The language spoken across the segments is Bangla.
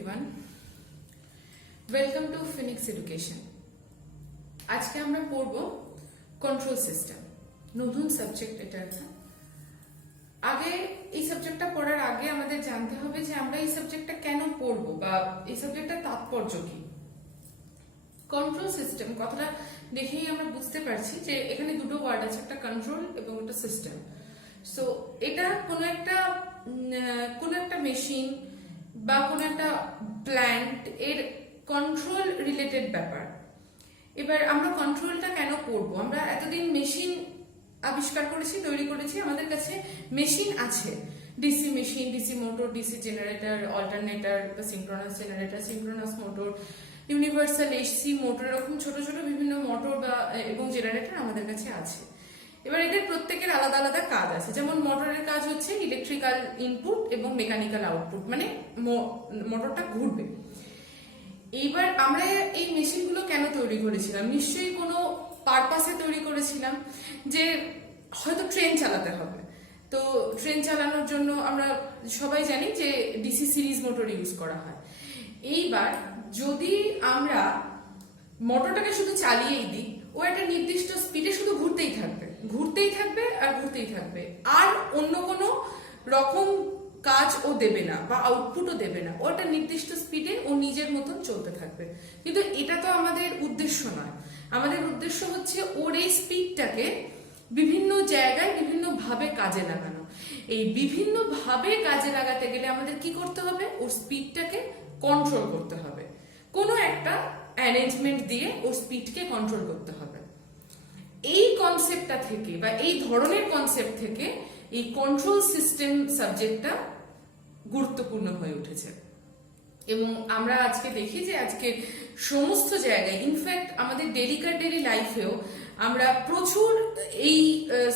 everyone. Welcome to Phoenix Education. আজকে আমরা পড়ব কন্ট্রোল সিস্টেম, নতুন সাবজেক্ট এটা একটা। আগে এই সাবজেক্টটা পড়ার আগে আমাদের জানতে হবে যে আমরা এই সাবজেক্টটা কেন পড়ব বা এই সাবজেক্টটার তাৎপর্য কি। কন্ট্রোল সিস্টেম কথাটা দেখেই আমরা বুঝতে পারছি যে এখানে দুটো ওয়ার্ড আছে, একটা কন্ট্রোল এবং একটা সিস্টেম। সো এটা কোনো একটা মেশিন বা কোনো একটা প্ল্যান্ট এর কন্ট্রোল রিলেটেড ব্যাপার। এবার আমরা কন্ট্রোলটা কেন করব? আমরা এতদিন মেশিন আবিষ্কার করেছি, তৈরি করেছি, আমাদের কাছে মেশিন আছে, DC machine, DC motor, DC generator, alternator বা synchronous generator, synchronous motor, universal AC motor, এরকম ছোট ছোট বিভিন্ন মোটর বা এবং জেনারেটর আমাদের কাছে আছে। এবার এদের প্রত্যেকের আলাদা আলাদা কাজ আছে। যেমন মোটরের কাজ হচ্ছে ইলেকট্রিক্যাল ইনপুট এবং মেকানিক্যাল আউটপুট, মানে মোটরটা ঘুরবে। এইবার আমরা এই মেশিনগুলো কেন তৈরি করেছিলাম? নিশ্চয়ই কোনো পারপাসে তৈরি করেছিলাম, যে হয়তো ট্রেন চালাতে হবে। তো ট্রেন চালানোর জন্য আমরা সবাই জানি যে ডিসি সিরিজ মোটর ইউজ করা হয়। এইবার যদি আমরা মোটরটাকে শুধু চালিয়েই দিই, ও একটা নির্দিষ্ট স্পিডে শুধু ঘুরতেই থাকবে আর অন্য কোনো রকম কাজ ও দেবে না বা আউটপুটও দেবে না, ও একটা নির্দিষ্ট স্পিডে ও নিজের মতন চলতে থাকবে। কিন্তু এটা তো আমাদের উদ্দেশ্য নয়। আমাদের উদ্দেশ্য হচ্ছে ওর এই স্পিডটাকে বিভিন্ন জায়গায় বিভিন্ন ভাবে কাজে লাগানো। এই বিভিন্ন ভাবে কাজে লাগাতে গেলে আমাদের কি করতে হবে? ওর স্পিডটাকে কন্ট্রোল করতে হবে, কোনো একটা অ্যারেঞ্জমেন্ট দিয়ে ওর স্পিডকে কন্ট্রোল করতে হবে। এই কনসেপ্টটা থেকে বা এই ধরনের কনসেপ্ট থেকে এই কন্ট্রোল সিস্টেম সাবজেক্টটা গুরুত্বপূর্ণ হয়ে উঠেছে। এবং আমরা আজকে দেখি যে আজকে সমস্ত জায়গায়, ইনফ্যাক্ট আমাদের ডেলি লাইফেও আমরা প্রচুর এই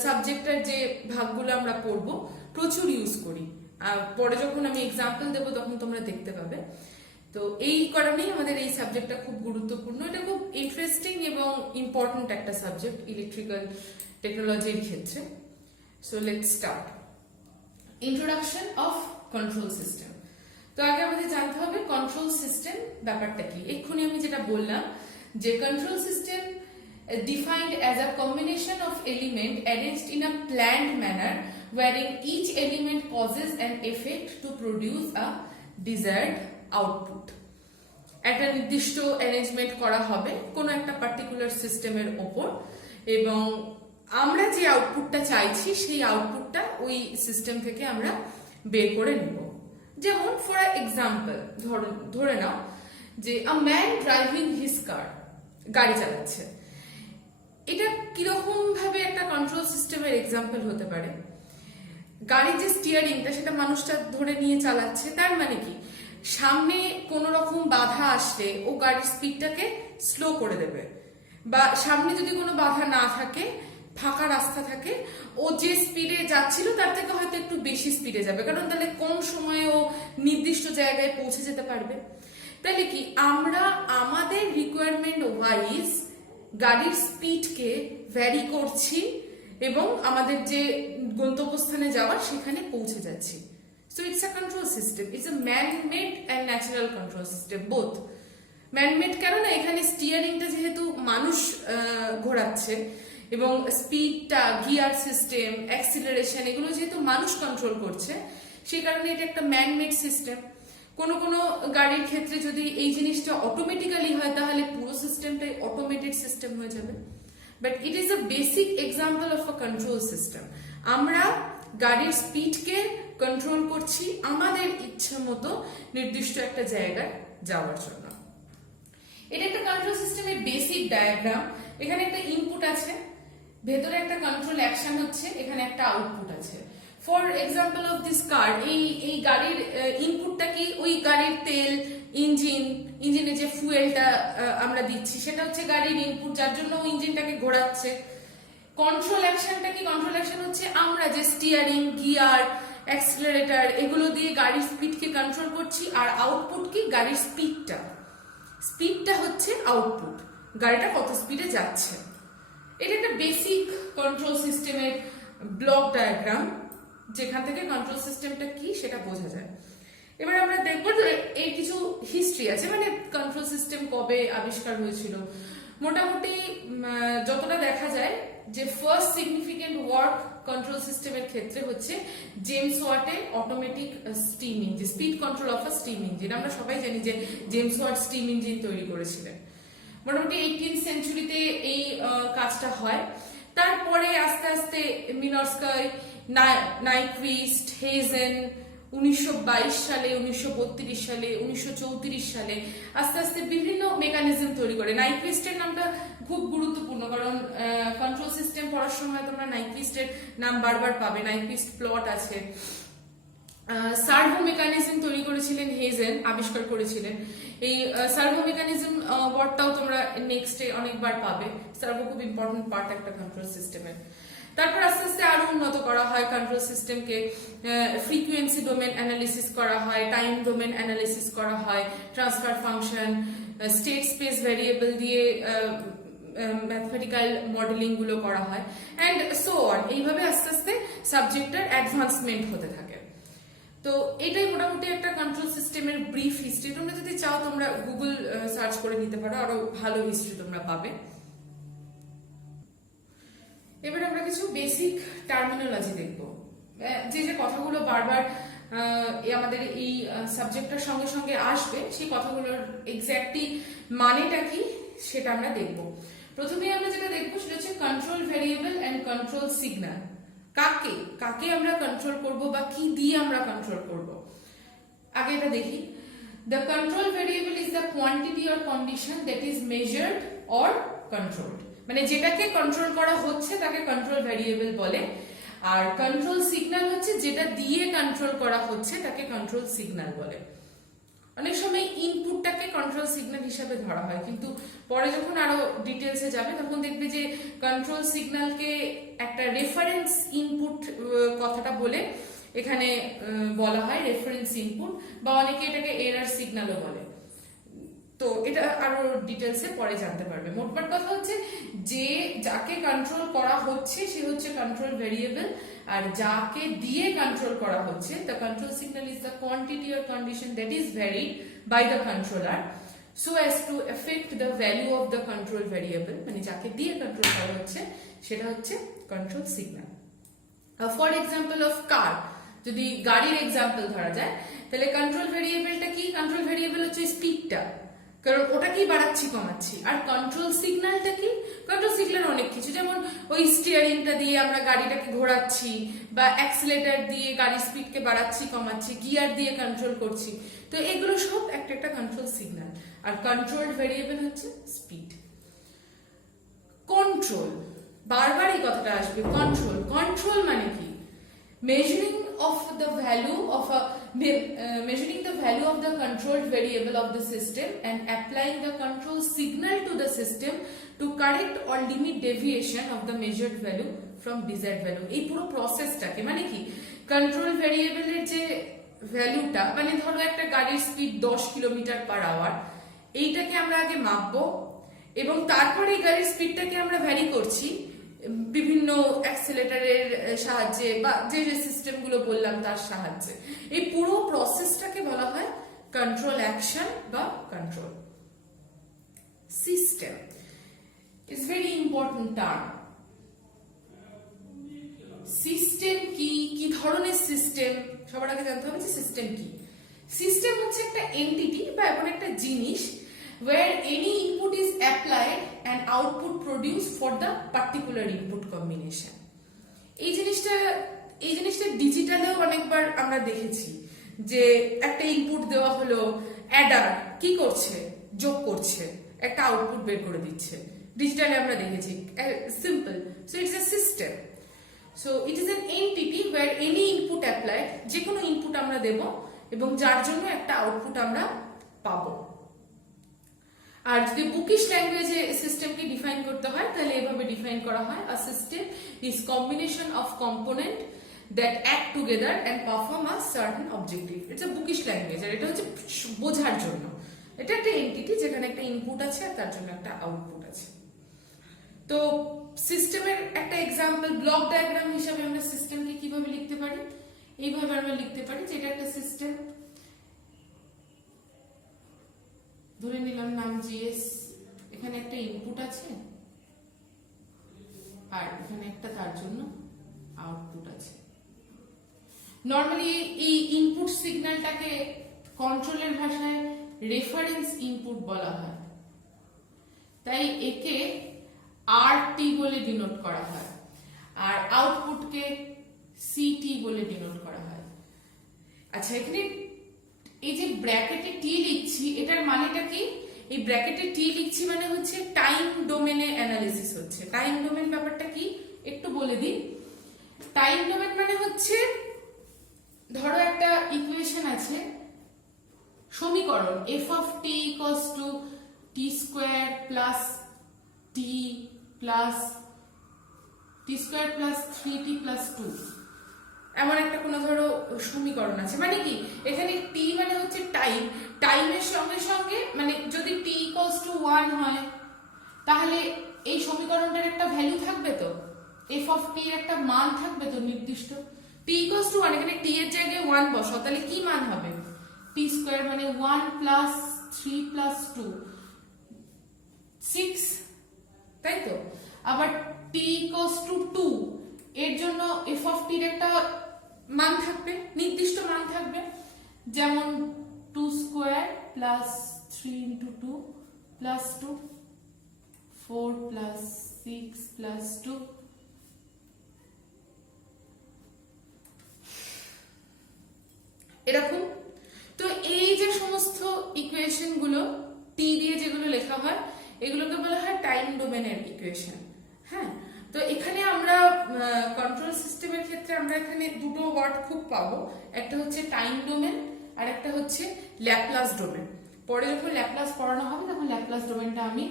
সাবজেক্টের যে ভাগগুলো আমরা পড়বো প্রচুর ইউজ করি। পরে যখন আমি এক্সাম্পল দেবো তখন তোমরা দেখতে পাবে। তো এই কারণেই আমাদের এই সাবজেক্টটা খুব গুরুত্বপূর্ণ। এটা খুব ইন্টারেস্টিং এবং ইম্পর্টেন্ট একটা সাবজেক্ট ইলেকট্রিক্যাল টেকনোলজির ক্ষেত্রে। So let's start. Introduction of control system. তো আগে আমাদের জানতে হবে কন্ট্রোল সিস্টেম ব্যাপারটা কি। এক্ষুনি আমি যেটা বললাম যে control system defined as a combination of element arranged in a planned manner wherein each element causes an effect to produce a desired output. একটা নির্দিষ্ট অ্যারেঞ্জমেন্ট করা হবে কোনো একটা পার্টিকুলার সিস্টেমের ওপর, এবং আমরা যে আউটপুটটা চাইছি সেই আউটপুটটা ওই সিস্টেম থেকে আমরা বের করে নেব। যেমন ফর এক্সাম্পল ধরে নাও যে আ ম্যান ড্রাইভিং হিজ কার, গাড়ি চালাচ্ছে। এটা কিরকম ভাবে একটা কন্ট্রোল সিস্টেমের এক্সাম্পল হতে পারে? গাড়ির যে স্টিয়ারিংটা সেটা মানুষটা ধরে নিয়ে চালাচ্ছে, তার মানে কি সামনে কোনো রকম বাধা আসলে ও গাড়ির স্পিডটাকে স্লো করে দেবে, বা সামনে যদি কোনো বাধা না থাকে, ফাঁকা রাস্তা থাকে, ও যে স্পিডে যাচ্ছিল তার থেকে হয়তো একটু বেশি স্পিডে যাবে, কারণ তাহলে কম সময়ে ও নির্দিষ্ট জায়গায় পৌঁছে যেতে পারবে। তাহলে কি আমরা আমাদের রিকোয়ারমেন্ট ওয়াইজ গাড়ির স্পিডকে ভ্যারি করছি এবং আমাদের যে গন্তব্যস্থানে যাওয়ার সেখানে পৌঁছে যাচ্ছি। So it's a control system. It's a man-made and natural control system, both. Man-made কারণ এখানে স্টিয়ারিংটা যেহেতু মানুষ ঘোরাচ্ছে এবং স্পিডটা, গিয়ার সিস্টেম, অ্যাক্সিলারেশন এগুলো যেহেতু মানুষ কন্ট্রোল করছে, সেই কারণে এটা একটা ম্যান-মেড সিস্টেম। কোনো গাড়ির ক্ষেত্রে যদি এই জিনিসটা অটোমেটিক্যালি হয় তাহলে পুরো সিস্টেমটাই অটোমেটেড সিস্টেম হয়ে যাবে। But it is a basic example of a control system. আমরা গাড়ির স্পিডকে কন্ট্রোল করছি আমাদের ইচ্ছা মতো নির্দিষ্ট একটা জায়গায় যাওয়ার জন্য। এটা একটা কন্ট্রোল সিস্টেমের বেসিক ডায়াগ্রাম। এখানে একটা ইনপুট আছে, ভেতরে একটা কন্ট্রোল অ্যাকশন হচ্ছে, এখানে একটা আউটপুট আছে। ফর এক্সাম্পল অফ দিস কার, এই গাড়ির ইনপুটটা কি? ওই গাড়ির তেল, ইঞ্জিনে যে ফুয়েলটা আমরা দিচ্ছি সেটা হচ্ছে গাড়ির ইনপুট, যার জন্য ইঞ্জিনটাকে ঘোরাচ্ছে। কন্ট্রোল অ্যাকশনটা কি? কন্ট্রোল অ্যাকশন হচ্ছে আমরা যে স্টিয়ারিং, গিয়ার, অ্যাক্সিলারেটর এগুলো দিয়ে গাড়ির স্পিডকে কন্ট্রোল করছি। আর আউটপুট কি? গাড়ির স্পিডটা হচ্ছে আউটপুট, গাড়িটা কত স্পিডে যাচ্ছে। এটা একটা বেসিক কন্ট্রোল সিস্টেমের ব্লক ডায়াগ্রাম, যেখান থেকে কন্ট্রোল সিস্টেমটা কি সেটা বোঝা যায়। এবার আমরা দেখবো যে এর কিছু গেছে, মানে কন্ট্রোল সিস্টেম কবে আবিষ্কার হয়েছিল মোটামুটি যতটা দেখা যায় যে ফার্স্ট সিগনিফিকেন্ট ওয়ার্ক কন্ট্রোল সিস্টেমের ক্ষেত্রে হচ্ছে জেমস ওয়াটের automatic steam engine, speed control of a steam engine. আমরা সবাই জানি যে জেমস ওয়াট স্টিম ইঞ্জিন তৈরি করেছিলেন। মোটামুটি 18th সেঞ্চুরিতে এই কাজটা হয়। তারপরে আস্তে আস্তে মিনস্কাই, নাইকুইস্ট, হেজেন 1922 সালে, 1932 সালে, 1934 সালে আস্তে আস্তে বিভিন্ন মেকানিজম তৈরি করে। নাইকুইস্টের নামটা খুব গুরুত্বপূর্ণ, কারণ কন্ট্রোল সিস্টেম পড়ার সময় তোমরা নাইকুইস্টের নাম বারবার পাবে। নাইকুইস্ট প্লট আছে। সার্ভো মেকানিজম তৈরি করেছিলেন হেজেন, আবিষ্কার করেছিলেন। এই সার্ভো মেকানিজম ওয়ার্ডটাও তোমরা নেক্সটে অনেকবার পাবে। সার্ভো খুব ইম্পর্টেন্ট পার্ট একটা কন্ট্রোল সিস্টেমের। তারপর আস্তে আস্তে আরো উন্নত করা হয় কন্ট্রোল সিস্টেমকে। ফ্রিকোয়েন্সি ডোমেন অ্যানালিসিস করা হয়, টাইম ডোমেন অ্যানালিসিস করা হয়, transfer function, state space variable দিয়ে ম্যাথমেটিক্যাল মডেলিং গুলো করা হয়, অ্যান্ড সো অন। এইভাবে আস্তে আস্তে সাবজেক্টের অ্যাডভান্সমেন্ট হতে থাকে। তো এটাই মোটামুটি একটা কন্ট্রোল সিস্টেমের ব্রিফ হিস্ট্রি। তোমরা যদি চাও তোমরা গুগল সার্চ করে নিতে পারো, আরো ভালো হিস্ট্রি তোমরা পাবে। এবার আমরা কিছু বেসিক টার্মিনোলজি দেখব, যে যে কথাগুলো বারবার আমাদের এই সাবজেক্টটার সঙ্গে সঙ্গে আসবে, সেই কথাগুলোর এক্স্যাক্টলি মানেটা কি সেটা আমরা দেখব। প্রথমে আমরা যেটা দেখবো সেটা হচ্ছে control variable and control signal. কাকে কাকে আমরা কন্ট্রোল করব বা কি দিয়ে আমরা কন্ট্রোল করব, আগে এটা দেখি। The control variable is the quantity or condition that is measured or controlled, মানে যেটাকে কন্ট্রোল করা হচ্ছে তাকে কন্ট্রোল ভ্যারিয়েবল বলে। আর কন্ট্রোল সিগন্যাল হচ্ছে যেটা দিয়ে কন্ট্রোল করা হচ্ছে তাকে কন্ট্রোল সিগন্যাল বলে। অনেক সময় ইনপুটটাকে কন্ট্রোল সিগন্যাল হিসাবে ধরা হয়, কিন্তু পরে যখন আরো ডিটেলসে যাবে তখন দেখবে যে কন্ট্রোল সিগন্যালকে একটা রেফারেন্স ইনপুট কথাটা বলে এখানে বলা হয়, রেফারেন্স ইনপুট, বা অনেকে এটাকে এরার সিগন্যালও বলে। তো এটা আরো ডিটেলসে পরে জানতে পারবে। মোটমাট কথা হচ্ছে যে যাকে কন্ট্রোল করা হচ্ছে সে হচ্ছে কন্ট্রোল ভেরিয়েবল, আর যাকে দিয়ে কন্ট্রোল করা হচ্ছে the control signal is the quantity or condition that is varied by the controller so as to affect the value of the control variable, মানে যাকে দিয়ে কন্ট্রোল করা হচ্ছে সেটা হচ্ছে control signal. For example of car, যদি গাড়ির এক্সাম্পল ধরা যায় তাহলে কন্ট্রোল ভেরিয়েবলটা কি? কন্ট্রোল ভেরিয়েবল হচ্ছে স্পিডটা, কারণ ওটাকেই বাড়াচ্ছি কমাচ্ছি। আর কন্ট্রোল সিগন্যালটা কি? কন্ট্রোল সিগন্যাল অনেক কিছু, যেমন ওই স্টিয়ারিংটা দিয়ে আমরা গাড়িটাকে ঘোরাচ্ছি, বা অ্যাক্সিলারেটর দিয়ে গাড়ির স্পিডকে বাড়াচ্ছি কমাচ্ছি, গিয়ার দিয়ে কন্ট্রোল করছি। তো এগুলো সব একটা একটা কন্ট্রোল সিগন্যাল। আর কন্ট্রোল ভেরিয়েবল হচ্ছে স্পিড। কন্ট্রোল, বারবার এই কথাটা আসবে, কন্ট্রোল। কন্ট্রোল মানে কি? measuring the value of the controlled variable of the system and applying the control signal to the system to correct or limit deviation of the measured value from desired value। এই পুরো প্রসেসটাকে, মানে কি, কন্ট্রোল ভেরিয়েবলের যে ভ্যালুটা, মানে ধরো একটা গাড়ির স্পিড 10 কিলোমিটার পার আওয়ার, এইটাকে আমরা আগে মাপবো এবং তারপরে এই গাড়ির স্পিডটাকে আমরা ভ্যারি করছি বিভিন্ন অ্যাক্সিলারেটরের সাহায্যে বা যে যে সিস্টেমগুলো বললাম তার সাহায্যে। এই পুরো প্রসেসটাকে বলা হয় কন্ট্রোল অ্যাকশন বা control system. It's very important term. System কি, কি ধরনের সিস্টেম, সবার আগে জানতে হবে যে সিস্টেম কি। সিস্টেম হচ্ছে একটা এন্টিটি বা এমন একটা জিনিস where any input is applied and output produced for the particular input combination। এই জিনিসটা ডিজিটালেও অনেকবার আমরা দেখেছি যে একটা ইনপুট দেওয়া হলো, অ্যাডার কি করছে, যোগ করছে, একটা আউটপুট বের করে দিচ্ছে। ডিজিটালে আমরা দেখেছি, simple. So it's a system. So it is an entity where any input applied, যে কোনো ইনপুট আমরা দেব এবং যার জন্য একটা আউটপুট আমরা পাবো। আর যদি বুকিশ ল্যাঙ্গুয়েজে সিস্টেমকে ডিফাইন করতে হয় তাহলে এভাবে ডিফাইন করা হয়, a system is combination of component that act together and perform a certain objective. It's a bookish language, আর এটা হচ্ছে বোঝার জন্য। এটা একটা এন্টিটি যেখানে একটা ইনপুট আছে আর তার জন্য একটা আউটপুট আছে। তো সিস্টেমের একটা এক্সাম্পল, ব্লক ডায়াগ্রাম হিসাবে আমরা সিস্টেমকে কিভাবে লিখতে পারি? এইভাবে আমরা লিখতে পারি যে এটা একটা সিস্টেম, ধরে নিলাম নাম জিএস, এখানে একটা ইনপুট আছে আর এখানে একটা তার জন্য আউটপুট আছে। নর্মালি এই ইনপুট সিগন্যালটাকে কন্ট্রোলের ভাষায় রেফারেন্স ইনপুট বলা হয়, তাই একে আরটি বলে ডিনোট করা হয় আর আউটপুটকে সিটি বলে ডিনোট করা হয়। আচ্ছা, এখানে এই যে ব্র্যাকেটে টি লিখছি এটার মানেটা কি? এই ব্র্যাকেটে টি লিখছি মানে হচ্ছে টাইম ডোমেনে অ্যানালিসিস হচ্ছে। টাইম ডোমেন ব্যাপারটা কি একটু বলে দিই। টাইম ডোমেন মানে হচ্ছে, ধরো একটা ইকুয়েশন আছে, সমীকরণ f of t equals to t square plus t plus t square plus 3t plus 2, এমন একটা কোনো ধরো সমীকরণ আছে। মানে কি, এখানে t মানে হচ্ছে টাইম, টাইমের সঙ্গে সঙ্গে মানে যদি t equals to 1 হয় তাহলে এই সমীকরণটার একটা ভ্যালু থাকবে, তো f of t এর একটা মান থাকবে তো নির্দিষ্ট। t equals to 1, এখানে t এর জায়গায় 1 বসাও, তাহলে কি মান হবে? t স্কয়ার মানে 1 প্লাস 3 প্লাস 2 6, তাই তো? আবার t equals to 2, এর জন্য f of t এর একটা মান থাকবে, নির্দিষ্ট মান থাকবে, যেমন 2 square plus 3 into 2 plus 2, 4 plus 6 plus 2। এরকম। তো এই যে সমস্ত ইকুয়েশন গুলো টি দিয়ে যেগুলো লেখা হয় এগুলোকে বলা হয় টাইম ডোমেনের ইকুয়েশন। হ্যাঁ, তো এখানে আমরা কন্ট্রোল সিস্টেমের ক্ষেত্রে আমরা এখানে দুটো ওয়ার্ড খুব পাবো, একটা হচ্ছে টাইম ডোমেন আর একটা হচ্ছে ল্যাপ্লাস ডোমেন। পরে যখন ল্যাপ্লাস পড়ানো হবে তখন ল্যাপ্লাস ডোমেনটা আমি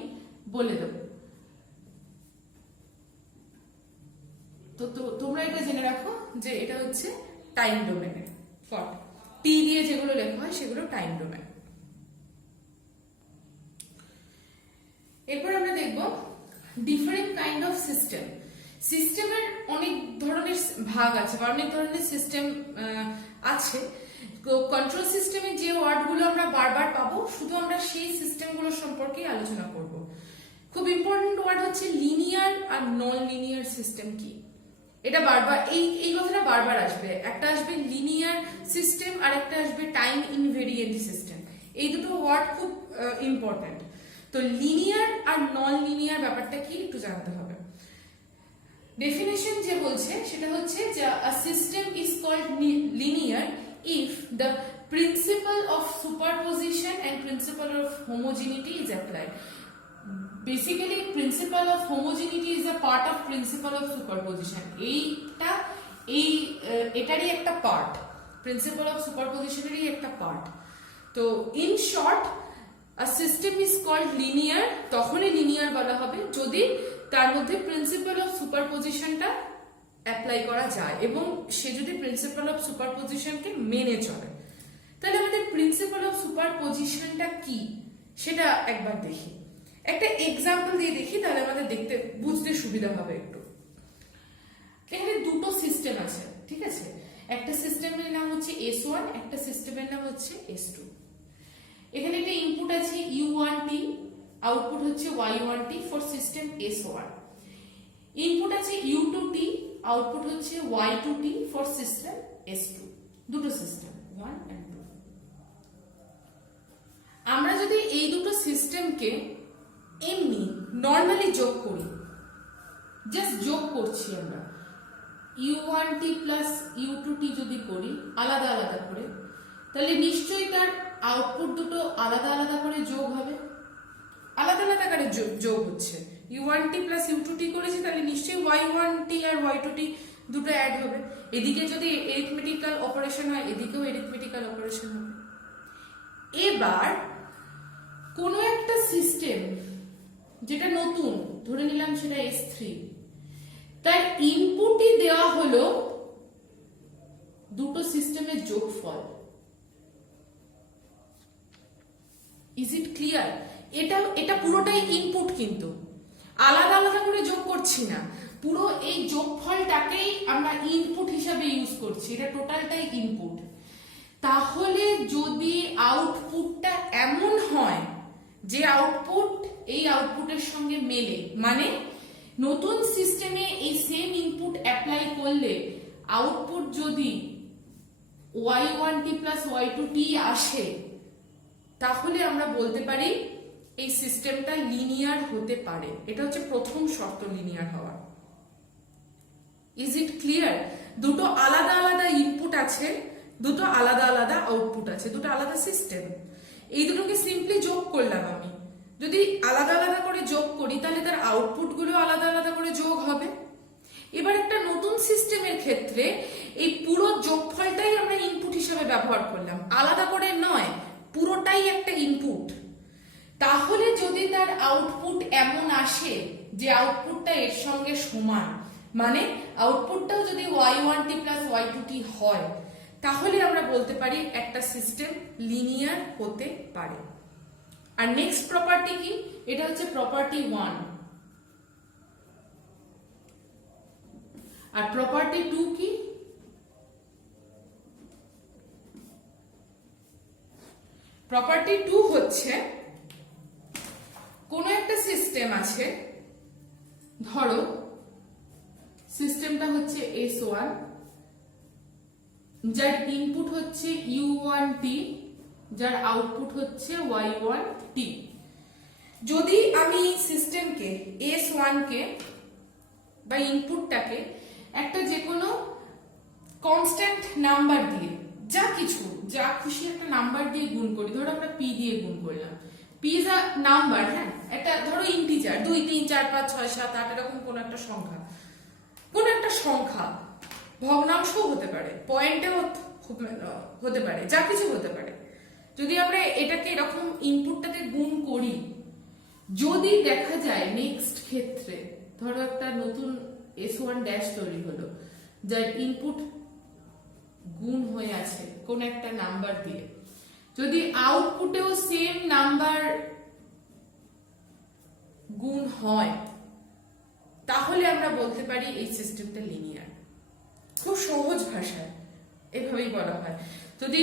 বলে দেবো। তো তোমরা এটা জেনে রাখো যে এটা হচ্ছে টাইম ডোমেনের পার্ট। টি দিয়ে যেগুলো লেখা হয় সেগুলো টাইম ডোমেন। এরপর আমরা দেখব ডিফারেন্ট কাইন্ড অফ সিস্টেম। সিস্টেমের অনেক ধরনের ভাগ আছে বা অনেক ধরনের সিস্টেম আছে। কন্ট্রোল সিস্টেমে যে ওয়ার্ডগুলো আমরা বারবার পাবো শুধু আমরা সেই সিস্টেমগুলো সম্পর্কে আলোচনা করব। খুব ইম্পর্টেন্ট ওয়ার্ড হচ্ছে লিনিয়ার আর নন লিনিয়ার সিস্টেম কি, এটা বারবার এই কথাটা বারবার আসবে। একটা আসবে লিনিয়ার সিস্টেম আর একটা আসবে টাইম ইনভেরিয়েন্ট সিস্টেম। এই দুটো ওয়ার্ড খুব ইম্পর্টেন্ট। তো লিনিয়ার আর নন লিনিয়ার ব্যাপারটা কি একটু জানতে হবে। ডেফিনেশন যে বলছে সেটা হচ্ছে যে a system is called linear if the principle of superposition and principle of homogeneity is applied. Basically principle of homogeneity is a part of principle of superposition. এটারই একটা পার্ট, প্রিন্সিপাল অফ সুপারপোজিশনেরই একটা পার্ট। তো in short, a system is called linear তখনই লিনিয়ার বলা হবে যদি তার মধ্যে প্রিন্সিপাল অফ সুপারপোজিশনটা অ্যাপ্লাই করা যায় এবং সে যদি প্রিন্সিপাল অফ সুপারপোজিশনকে মেনে চলে। তাহলে আমাদের প্রিন্সিপাল অফ সুপারপোজিশনটা কি সেটা একবার দেখি, একটা এক্সাম্পল দিয়ে দেখি, তাহলে আমাদের দেখতে বুঝতে সুবিধা হবে একটু। এখানে দুটো সিস্টেম আছে, ঠিক আছে? একটা সিস্টেমের নাম হচ্ছে S1, একটা সিস্টেমের নাম হচ্ছে S2। এখানে একটা ইনপুট আছে U1T, আউটপুট হচ্ছে Y1T for system S1। Input আছে U2T, আউটপুট হচ্ছে Y2T ফর সিস্টেম S2। দুটো সিস্টেম 1 and 2। আমরা যদি এই দুটো সিস্টেমকে এমনি নর্মালি যোগ করি, জাস্ট যোগ করছি আমরা, U1T প্লাস U2T যদি করি আলাদা আলাদা করে, তাহলে নিশ্চয়ই তার আউটপুট দুটো আলাদা আলাদা করে যোগ হবে। আলাদা আলাদা করে যোগ হচ্ছে। U1T প্লাস U2T করেছি তাহলে নিশ্চয়ই Y1T আর Y2T দুটো অ্যাড হবে। এদিকে যদি এরিথমেটিক্যাল অপারেশন হয় এদিকেও এরিথমেটিক্যাল অপারেশন হবে। এবার কোনো একটা সিস্টেম যেটা নতুন, ধরে নিলাম সেটা S3, তার ইনপুটই দেওয়া হলো দুটো সিস্টেমের যোগফল। Is it clear? এটা পুরোটাই ইনপুট, কিন্তু আলাদা আলাদা করে যোগ করছি না, পুরো এই যোগফলটাকেই আমরা ইনপুট হিসাবে ইউজ করছি, এটা টোটালটাই ইনপুট। তাহলে যদি আউটপুটটা এমন হয় যে আউটপুট এই আউটপুটের সঙ্গে মেলে, মানে নতুন সিস্টেমে এই সেম ইনপুট অ্যাপ্লাই করলে আউটপুট যদি y1t প্লাস y2t আসে, তাহলে আমরা বলতে পারি এই সিস্টেমটা লিনিয়ার হতে পারে। এটা হচ্ছে প্রথম শর্ত লিনিয়ার হওয়ার। Is it clear? দুটো আলাদা আলাদা ইনপুট আছে, দুটো আলাদা আলাদা আউটপুট আছে, দুটো আলাদা সিস্টেম। এই দুটোকে সিম্পলি যোগ করলাম আমি। যদি আলাদা আলাদা করে যোগ করি তাহলে তার আউটপুট গুলো আলাদা আলাদা করে যোগ হবে। এবার একটা নতুন সিস্টেমের ক্ষেত্রে এই পুরো যোগফলটাই আমরা ইনপুট হিসেবে ব্যবহার করলাম, আলাদা করে নয়, পুরোটাই একটা ইনপুট। তাহলে যদি তার আউটপুট এমন আসে যে আউটপুটটা এর সঙ্গে সমান, মানে আউটপুটটাও যদি y1t প্লাস y2t হয়, তাহলে আমরা বলতে পারি একটা সিস্টেম লিনিয়ার হতে পারে। আর নেক্সট প্রপার্টি কি? এটা হচ্ছে প্রপার্টি 1। আর প্রপার্টি 2 কি? প্রপার্টি 2 হচ্ছে কোন একটা সিস্টেম আছে, ধরো সিস্টেমটা হচ্ছে S1, যার ইনপুট হচ্ছে U1t, যার আউটপুট হচ্ছে Y1t। যদি আমি সিস্টেমকে S1 কে বা ইনপুটটাকে একটা যে কোনো কনস্ট্যান্ট নাম্বার দিয়ে, যা খুশি একটা নাম্বার দিয়ে গুণ করি, ধরো আমরা p দিয়ে গুণ করলাম, p ইজ আ নাম্বার, হ্যাঁ, একটা ধরো ইন্টিজার 2 3 4 5 6 7 8 এরকম কোন একটা সংখ্যা, ভগ্নাংশও হতে পারে, পয়েন্টেও হতে পারে, যা কিছু হতে পারে। যদি আমরা এটাকে এরকম ইনপুটটাকে গুণ করি, যদি দেখা যায় নেক্সট ক্ষেত্রে ধরো একটা নতুন S1 ড্যাশ তৈরি হলো, যার ইনপুট গুণ হয়ে আছে কোন একটা নাম্বার দিয়ে, যদি আউটপুটেও সেম নাম্বার গুণ হয়, তাহলে আমরা বলতে পারি এই সিস্টেমটা লিনিয়ার। খুব সহজ ভাষায় এভাবেই বলা হয়। যদি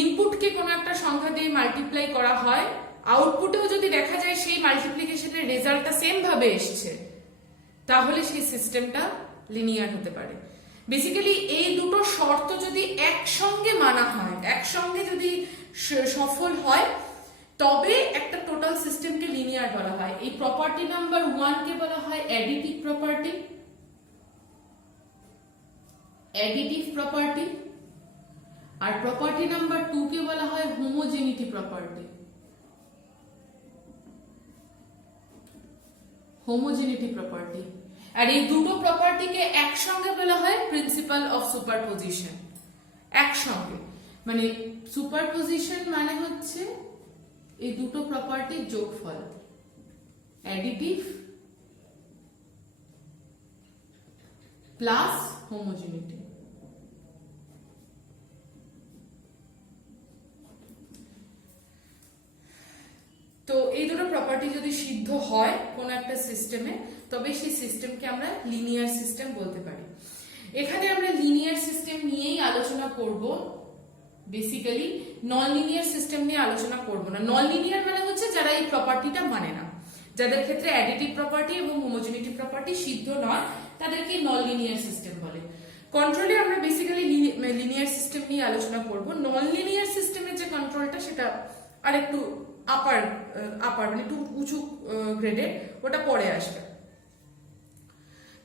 ইনপুটকে কোনো একটা সংখ্যা দিয়ে মাল্টিপ্লাই করা হয়, আউটপুটেও যদি দেখা যায় সেই মাল্টিপ্লিকেশনের রেজাল্টটা সেম ভাবে এসছে, তাহলে সেই সিস্টেমটা লিনিয়ার হতে পারে। বেসিক্যালি এই দুটো শর্ত যদি একসঙ্গে মানা হয়, একসঙ্গে যদি সফল হয়, তবে একটা টোটাল সিস্টেমকে লিনিয়ার বলা হয়। এই প্রপার্টি নাম্বার 1 কে বলা হয় অ্যাডিটিভ প্রপার্টি, আর প্রপার্টি নাম্বার 2 কে বলা হয় হোমোজেনিটি প্রপার্টি। আর এই দুটো প্রপার্টিকে একসঙ্গে বলা হয় প্রিন্সিপাল অফ সুপারপজিশন। একসঙ্গে মানে সুপারপজিশন মানে হচ্ছে এই দুটো প্রপার্টির যোগফল, অ্যাডিটিভ প্লাস হোমোজেনিটি। তো এই দুটো প্রপার্টি যদি সিদ্ধ হয় কোন একটা সিস্টেমে, তবে সেই সিস্টেমকে আমরা লিনিয়ার সিস্টেম বলতে পারি। এখানে আমরা লিনিয়ার সিস্টেম নিয়েই আলোচনা করব, বেসিক্যালি নন লিনিয়ার সিস্টেম নিয়ে আলোচনা করব না। নন লিনিয়ার মানে হচ্ছে যারা এই প্রপার্টিটা মানে না, যাদের ক্ষেত্রে অ্যাডিটিভ প্রপার্টি এবং হোমোজেনিটি প্রপার্টি সিদ্ধ নয়, তাদেরকে নন লিনিয়ার সিস্টেম বলে। কন্ট্রোলে আমরা বেসিক্যালি লিনিয়ার সিস্টেম নিয়ে আলোচনা করব। নন লিনিয়ার সিস্টেমের যে কন্ট্রোলটা সেটা আরেকটু আপার মানে একটু উঁচু গ্রেডের, ওটা পরে আসবে।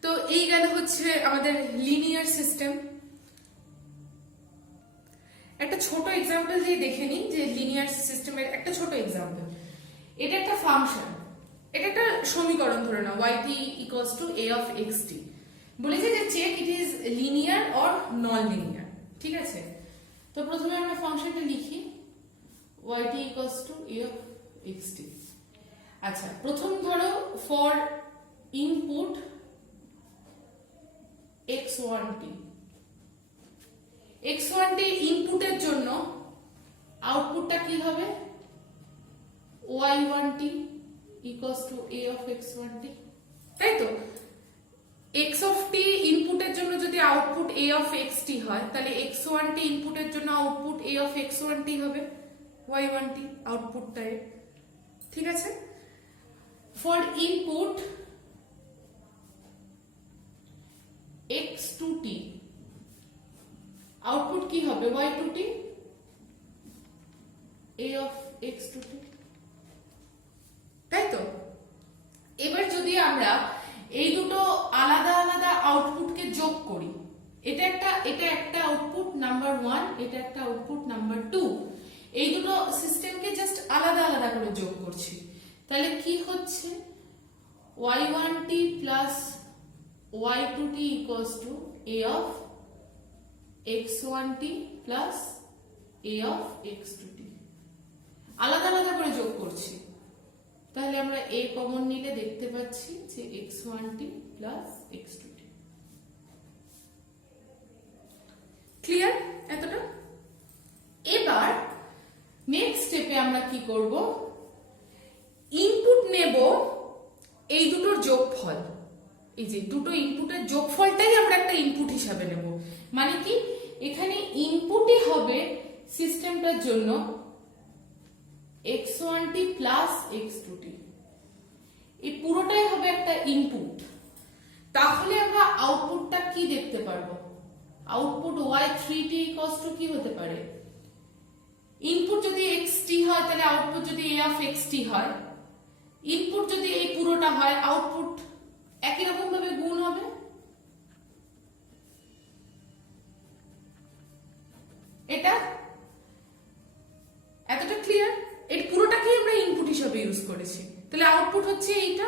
তো এই গেল হচ্ছে আমাদের লিনিয়ার সিস্টেম। একটা ছোট এক্সাম্পল দিয়ে দেখে নিই যে লিনিয়ার সিস্টেমের একটা ছোট এক্সাম্পল। এটা একটা ফাংশন, এটা একটা সমীকরণ ধরে নাও yt equals to a of xt। বলেছে যে check it is linear or non linear, ঠিক আছে? তো প্রথমে আমরা ফাংশনটা লিখি yt equals to a of xt। আচ্ছা, প্রথম ধরো ফর ইনপুট x1t ইনপুটের জন্য আউটপুটটা কি হবে? y1t equals to a of x1t, তাই তো? x of t ইনপুটের জন্য যদি আউটপুট a of xt হয়, তাহলে x1t ইনপুটের জন্য আউটপুট a of x1t হবে y1t আউটপুটটাই। ঠিক আছে? ফর ইনপুট x2t, আউটপুট কি হবে? y2t, a of x2t, তাই তো? এবার যদি আমরা এই দুটো আলাদা আলাদা আউটপুটকে যোগ করি, এটা একটা আউটপুট নাম্বার 1, এটা একটা আউটপুট নাম্বার 2, এই দুটো সিস্টেমকে জাস্ট আলাদা আলাদা করে যোগ করছি, তাহলে কি হচ্ছে? y1t plus y2t equals to a of x1t plus a of x2t, আলাদা আলাদা করে যোগ করছি, তাহলে আমরা a কমন নিলে দেখতে পাচ্ছি যে x1t plus x2t। ক্লিয়ার এতটা? এবার নেক্সট স্টেপে আমরা কি করব? ইনপুট নেব এই দুটোর যোগফল, এই যে দুটো ইনপুটের যোগফলটাই আমরা একটা ইনপুট হিসাবে নেব। মানে কি, এখানে ইনপুটই হবে সিস্টেমটার জন্য x1t plus x2t, এই পুরোটাই হবে একটা ইনপুট। তাহলে আমরা আউটপুটটা কি দেখতে পারবো? আউটপুট y3t equals to কি হতে পারে? ইনপুট যদি xt হয় তাহলে আউটপুট যদি a of xt হয়, ইনপুট যদি এই পুরোটা হয় আউটপুট একই রকম ভাবে গুণ হবে। এটা এতটা ক্লিয়ার? এর পুরোটাকে আমরা ইনপুট হিসেবে ইউজ করেছি, তাহলে আউটপুট হচ্ছে এইটা।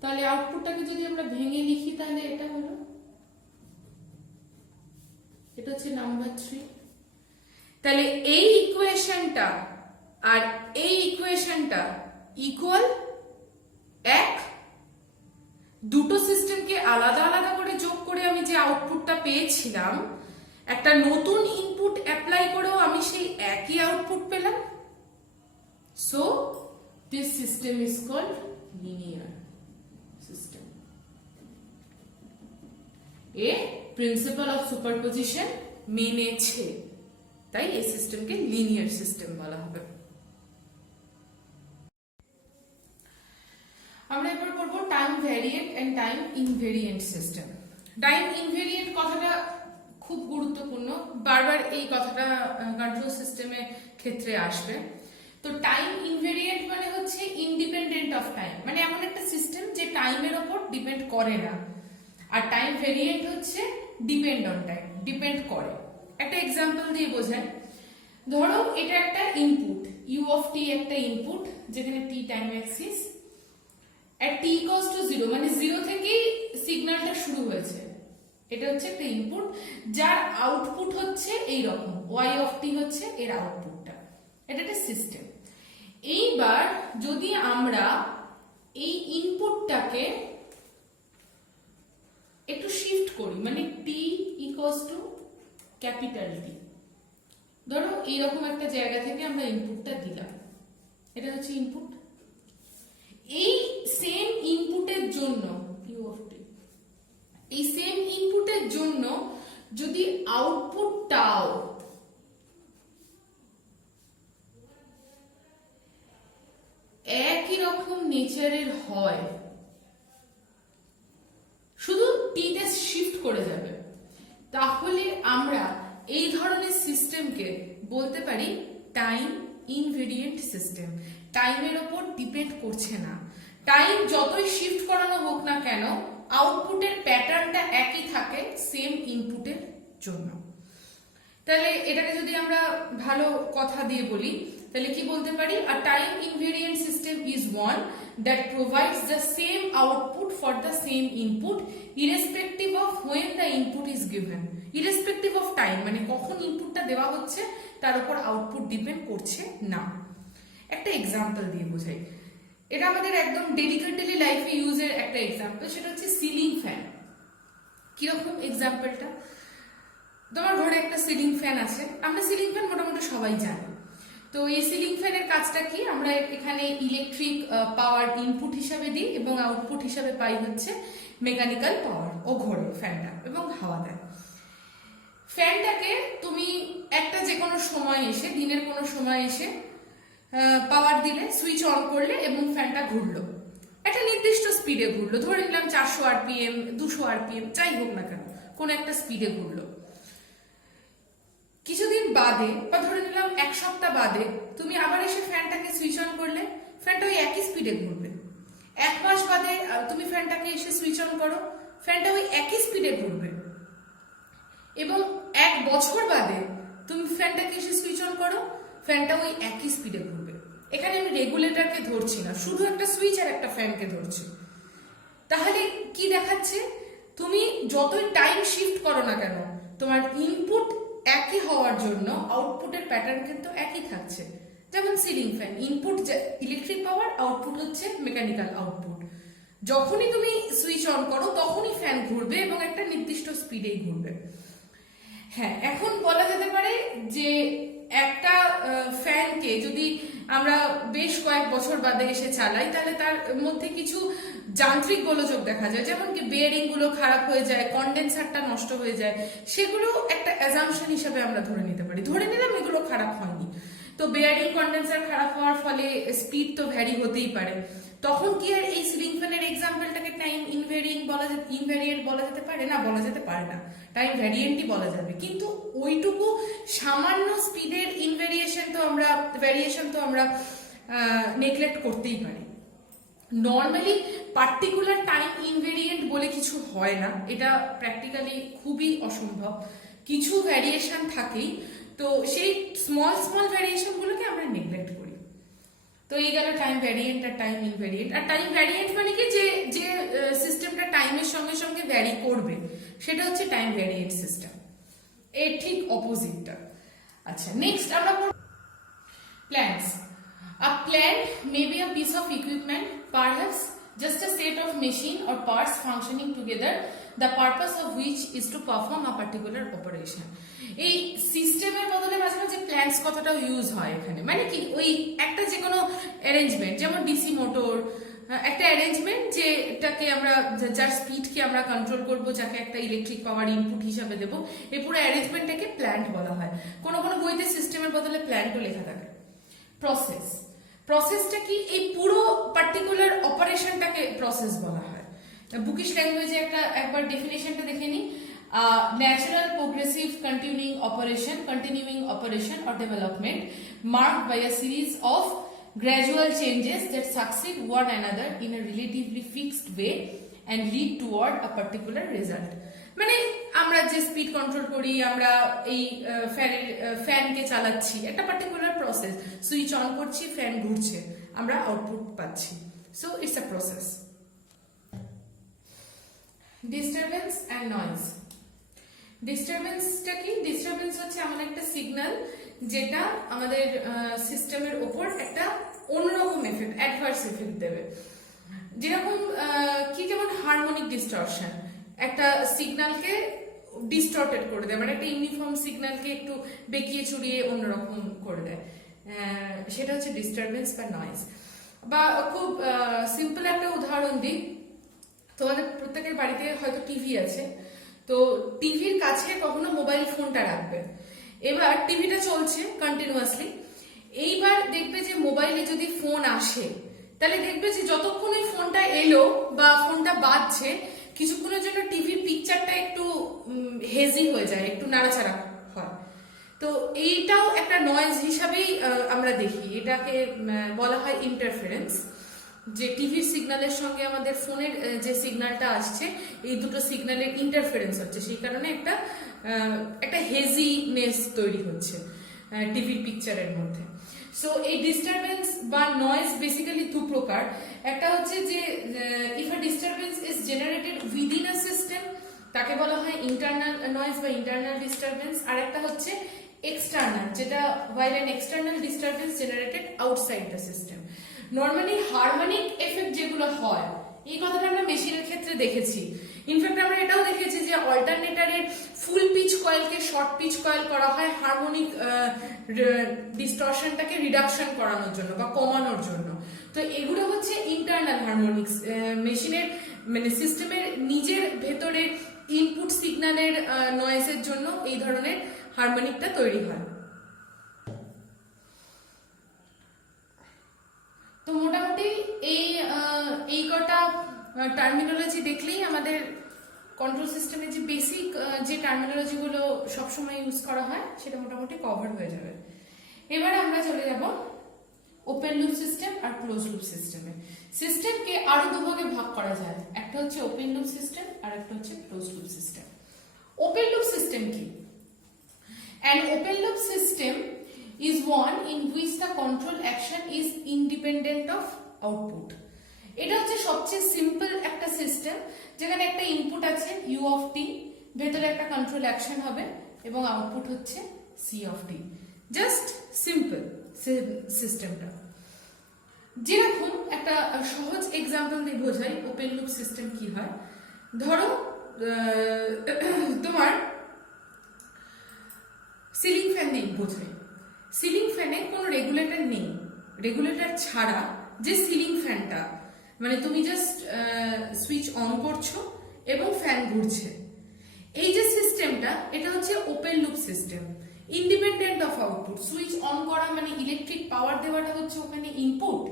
তাহলে আউটপুটটাকে যদি আমরা ভেঙে লিখি তাহলে এটা হলো, এটা হচ্ছে নাম্বার 3। তাহলে এই ইকুয়েশনটা আর এই ইকুয়েশনটা ইকুয়াল এক। দুটো সিস্টেমকে আলাদা আলাদা করে যোগ করে আমি যে আউটপুটটা পেয়েছিলাম, একটা নতুন ইনপুট অ্যাপ্লাই করেও আমি সেই একই আউটপুট পেলাম। So this system is called linear system. এ প্রিন্সিপাল অফ সুপারপজিশন মেনেছে, তাই এই সিস্টেমকে লিনিয়ার সিস্টেম বলা হবে। আমরা এবার করব time variant and time invariant system. Time invariant কথাটা খুব গুরুত্বপূর্ণ, বারবার এই কথাটা কন্ট্রোল সিস্টেমের ক্ষেত্রে আসবে। তো টাইম ইনভেরিয়েন্ট মানে হচ্ছে ইন্ডিপেন্ডেন্ট অফ টাইম, মানে এমন একটা সিস্টেম যে টাইমের উপর ডিপেন্ড করে না। আর টাইম ভ্যারিয়েন্ট হচ্ছে ডিপেন্ড অন টাইম, ডিপেন্ড করে। একটা এক্সাম্পল দিয়ে বোঝায়, ধরো এটা একটা ইনপুট u of t, একটা ইনপুট যেখানে t time Axis, at t equals to 0 মানে 0 থেকেই সিগন্যালটা শুরু হয়েছে। এটা হচ্ছে একটা ইনপুট যার আউটপুট হচ্ছে এই রকম, y of t হচ্ছে এর আউটপুটটা। এটা একটা সিস্টেম। এইবার যদি আমরা এই ইনপুটটাকে একটু শিফট করি, মানে t equals to capital T, ধরো এইরকম একটা জায়গা থেকে আমরা ইনপুটটা দিলাম, এটা হচ্ছে ইনপুট। এই সেম ইনপুটের জন্য u of t, এই সেম ইনপুটের জন্য যদি আউটপুটটাও একই রকম নেচারের হয়, শুধু t তে শিফট করে যাবে, তাহলে আমরা এই ধরনের সিস্টেমকে বলতে পারি টাইম ইনভেরিয়েন্ট সিস্টেম। টাইমের উপর ডিপেন্ড করছে না, টাইম যতই শিফট করানো হোক না কেন আউটপুটের প্যাটার্নটা একই থাকে সেম ইনপুটের জন্য। তাহলে এটাকে যদি আমরা ভালো কথা দিয়ে বলি তাহলে কি বলতে পারি? A time invariant system is one that provides the same output for the same input irrespective of when the input is given. Irrespective of time মানে কখন ইনপুটটা দেওয়া হচ্ছে তার উপর আউটপুট ডিপেন্ড করছে না। একটা এক্সাম্পল দিয়ে বোঝাই, এটা আমাদের একদম ডেলি লাইফে ইউজের একটা এক্সাম্পল, সেটা হচ্ছে সিলিং ফ্যান। কিরকম এক্সাম্পলটা? তোমার ঘরে একটা সিলিং ফ্যান আছে, আমরা সিলিং ফ্যান মোটামুটি সবাই জানি। তো এই সিলিং ফ্যানের কাজটা কি? আমরা এখানে ইলেকট্রিক পাওয়ার ইনপুট হিসাবে দিই এবং আউটপুট হিসাবে পাই হচ্ছে মেকানিক্যাল পাওয়ার। ও ঘোরে ফ্যানটা এবং হাওয়া দেয়। ফ্যানটাকে তুমি একটা যে কোনো সময় এসে, দিনের কোনো সময় এসে পাওয়ার দিলে, সুইচ অন করলে এবং ফ্যানটা ঘুরলো, একটা নির্দিষ্ট স্পিডে ঘুরলো, ধরে নিলাম 400 আরপিএম, 200 আরপিএম, যাই হোক না কেন, কোন একটা স্পিডে ঘুরলো। কিছুদিন বাদে বা ধরে নিলাম 1 সপ্তাহ বাদে তুমি আবার এসে ফ্যানটাকে সুইচ অন করলে, ফ্যানটা ওই একই স্পিডে ঘুরবে। 1 মাস বাদে তুমি ফ্যানটাকে এসে সুইচ অন করো, ফ্যানটা ওই একই স্পিডে ঘুরবে। এবং 1 বছর বাদে তুমি ফ্যানটাকে এসে সুইচ অন করো, ফ্যানটা ওই একই স্পিডে ঘুরবে। এখানে আমি রেগুলেটরকে ধরছি না, শুধু একটা সুইচ আর একটা ফ্যানকে ধরছি। তাহলে কি দেখাচ্ছে, তুমি যতই টাইম শিফট করো না কেন, তোমার ইনপুট একই হওয়ার জন্য আউটপুটের প্যাটার্ন কিন্তু একই থাকছে। যেমন ceiling fan, input electric power, output হচ্ছে মেকানিক্যাল আউটপুট। যখনই তুমি সুইচ অন করো তখনই ফ্যান ঘুরবে এবং একটা নির্দিষ্ট স্পিডেই ঘুরবে। হ্যাঁ, এখন বলা যেতে পারে যে একটা ফ্যানকে যদি আমরা বেশ কয়েক বছর বাদে এসে চালাই, তাহলে তার মধ্যে কিছু যান্ত্রিক গোলযোগ দেখা যায়, যেমন কি বেয়ারিং গুলো খারাপ হয়ে যায়, কন্ডেন্সারটা নষ্ট হয়ে যায়। সেগুলো একটা অ্যাজাম্পশন হিসাবে আমরা ধরে নিতে পারি, ধরে নিলাম এগুলো খারাপ হয়নি। তো বেয়ারিং কন্ডেন্সার খারাপ হওয়ার ফলে স্পিড তো ভ্যারি হতেই পারে। তখন কি আর এই সিলিং ফ্যানের এক্সাম্পলটাকে টাইম ইনভ্যারিয়েন্ট বলা যেতে পারে? না, বলা যেতে পারে না, টাইম ভ্যারিয়েন্টই বলা যাবে। কিন্তু ওইটুকু সামান্য স্পিডের ভ্যারিয়েশন তো আমরা নেগলেক্ট করতেই পারি। নর্মালি পার্টিকুলার টাইম ইনভেরিয়েন্ট বলে কিছু হয় না, এটা প্র্যাকটিক্যালি খুবই অসম্ভব। কিছু ভ্যারিয়েশন থাকেই, তো সেই স্মল ভ্যারিয়েশন গুলোকে আমরা নেগলেক্ট করি। তো এই গেল টাইম ভ্যারিয়েন্ট আর টাইম ইনভেরিয়েন্ট। আর টাইম ভ্যারিয়েন্ট মানে কি, যে সিস্টেমটা টাইমের সঙ্গে সঙ্গে ভ্যারি করবে, সেটা হচ্ছে টাইম ভ্যারিয়েন্ট সিস্টেম, এর ঠিক অপোজিটটা। আচ্ছা, নেক্সট আমরা plants. A plant may be a piece of equipment, perhaps just a set of machine or parts functioning together, the purpose of which is to perform a particular operation. এই সিস্টেমের বদলে মাঝে মাঝে প্ল্যান্টস কথাটাও ইউজ হয় এখানে। মানে কি, ওই একটা যে কোনো অ্যারেঞ্জমেন্ট, যেমন ডিসি মোটর, একটা অ্যারেঞ্জমেন্ট যেটাকে আমরা, যার স্পিডকে আমরা কন্ট্রোল করব, যাকে একটা ইলেকট্রিক পাওয়ার ইনপুট হিসাবে দেব, এই পুরো অ্যারেঞ্জমেন্টটাকে প্ল্যান্ট বলা হয়। কোনো কোনো বইতে সিস্টেমের বদলে প্ল্যান্টও লেখা থাকে। প্রসেসটা কি, এই পুরো পার্টিকুলার অপারেশনটাকে প্রসেস বলা হয়। বুকিশ ল্যাঙ্গুয়েজে একবার ডেফিনেশনটা দেখে নিই। Natural progressive continuing operation or development marked by a series of gradual changes that succeed one another in a relatively fixed way and lead toward a particular result. মানে আমরা যে স্পিড কন্ট্রোল করি, আমরা এই ফ্যানকে চালাচ্ছি, একটা পার্টিকুলার প্রসেস, সুইচ অন করছি, ফ্যান ঘুরছে, আমরা আউটপুট পাচ্ছি। So it's a process. Disturbance and noise. ডিস্টারবেন্সটা কি? ডিস্টারবেন্স হচ্ছে এমন একটা সিগন্যাল যেটা আমাদের সিস্টেমের ওপর একটা অন্যরকম এফেক্ট, অ্যাডভার্স এফেক্ট দেবে। যেরকম কি, যেমন হারমোনিক ডিস্টরশন, একটা সিগন্যালকে ডিস্টর্টেড করে দেয়, মানে একটা ইউনিফর্ম সিগন্যালকে একটু বেঁকিয়ে চুরিয়ে অন্যরকম করে দেয়, সেটা হচ্ছে ডিস্টারবেন্স বা নয়েজ। বা খুব সিম্পল একটা উদাহরণ দিই, তোমাদের প্রত্যেকের বাড়িতে হয়তো টিভি আছে, তো টিভির কাছে কখনো মোবাইল ফোনটা রাখবে। এবার টিভিটা চলছে কন্টিনিউয়াসলি, এইবার দেখবে যে মোবাইলে যদি ফোন আসে, তাহলে দেখবে যে যতক্ষণ ওই ফোনটা এলো বা ফোনটা বাজছে, কিছুক্ষণের জন্য টিভির পিকচারটা একটু হেজি হয়ে যায়, একটু নাড়াচাড়া হয়। তো এইটাও একটা নয়েজ হিসাবেই আমরা দেখি, এটাকে বলা হয় ইন্টারফারেন্স। যে টিভির সিগন্যালের সঙ্গে আমাদের ফোনের যে সিগন্যালটা আসছে, এই দুটো সিগন্যালের ইন্টারফারেন্স হচ্ছে, সেই কারণে একটা হেজিনেস তৈরি হচ্ছে টিভির পিকচারের মধ্যে। সো এই ডিস্টারবেন্স বা নয়েজ বেসিক্যালি দু প্রকার। একটা হচ্ছে যে if a disturbance is generated within a system, তাকে বলা হয় ইন্টারনাল নয়েজ বা ইন্টারনাল ডিস্টারবেন্স। আর একটা হচ্ছে এক্সটার্নাল, যেটা while an external disturbance generated outside the system. Normally harmonic effect যেগুলো হয়, এই কথাটা আমরা মেশিনের ক্ষেত্রে দেখেছি। ইনফ্যাক্ট আমরা এটাও দেখেছি যে অল্টারনেটরের ফুল পিচ কয়েলকে শর্ট পিচ কয়েল করা হয় হারমোনিক ডিস্টরশনটাকে রিডাকশন করানোর জন্য বা কমানোর জন্য। তো এগুলো হচ্ছে ইন্টারনাল হারমোনিক্স, মেশিনের মানে সিস্টেমের নিজের ভেতরে ইনপুট সিগন্যালের নয়েজের জন্য এই ধরনের হারমোনিকটা তৈরি হয়। টার্মিনোলজি দেখলেই আমাদের কন্ট্রোল সিস্টেমে যে বেসিক যে টার্মিনোলজিগুলো সবসময় ইউজ করা হয় সেটা মোটামুটি কভার হয়ে যাবে। এবার আমরা চলে যাব ওপেন লুপ সিস্টেম আর ক্লোজ লুপ সিস্টেমে। সিস্টেমকে আরো দুভাগে ভাগ করা যায়, একটা হচ্ছে ওপেন লুপ সিস্টেম আর একটা হচ্ছে close loop system. Open loop system কি? An open loop system is one in which the control action is independent of output. এটা হচ্ছে সবচেয়ে সিম্পল একটা সিস্টেম যেখানে একটা ইনপুট আছে u অফ t, ভেতরে একটা কন্ট্রোল অ্যাকশন হবে এবং আউটপুট হচ্ছে c of t। Just simple সিস্টেমটা। যেরকম একটা সহজ এক্সাম্পল দিয়ে বোঝাই ওপেন লুপ সিস্টেম কি হয়। ধরো তোমার সিলিং ফ্যান দিয়ে বোঝাই। সিলিং ফ্যানে কোনো রেগুলেটর নেই, রেগুলেটর ছাড়া যে সিলিং ফ্যানটা মানে তুমি জাস্ট সুইচ অন করছো এবং ফ্যান ঘুরছে, এই যে সিস্টেমটা এটা হচ্ছে open loop system, independent of output. Switch on করা মানে ইলেকট্রিক পাওয়ার দেওয়াটা হচ্ছে ওখানে ইনপুট,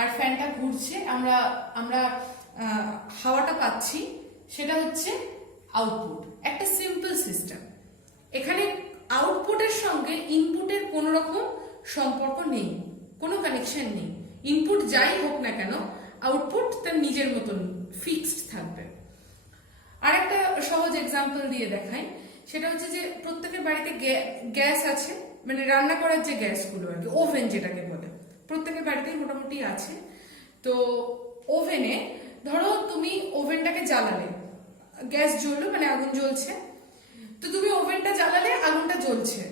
আর ফ্যানটা ঘুরছে, আমরা আমরা হাওয়াটা পাচ্ছি, সেটা হচ্ছে আউটপুট। একটা সিম্পল সিস্টেম। এখানে আউটপুটের সঙ্গে ইনপুটের কোনো রকম সম্পর্ক নেই, কোনো কানেকশন নেই। ইনপুট যাই হোক না কেন আউটপুট তার নিজের মতন ফিক্সড থাকবে। আর একটা সহজ এক্সাম্পল দিয়ে দেখাই, সেটা হচ্ছে যে প্রত্যেকের বাড়িতে গ্যাস আছে, মানে রান্না করার যে গ্যাসগুলো আর কি, ওভেন যেটাকে বলে, প্রত্যেকের বাড়িতেই মোটামুটি আছে। তো ওভেনে ধরো তুমি ওভেনটাকে জ্বালালে, গ্যাস জ্বললো মানে আগুন জ্বলছে, তো তুমি ওভেনটা জ্বালালে আগুনটা জ্বলছে,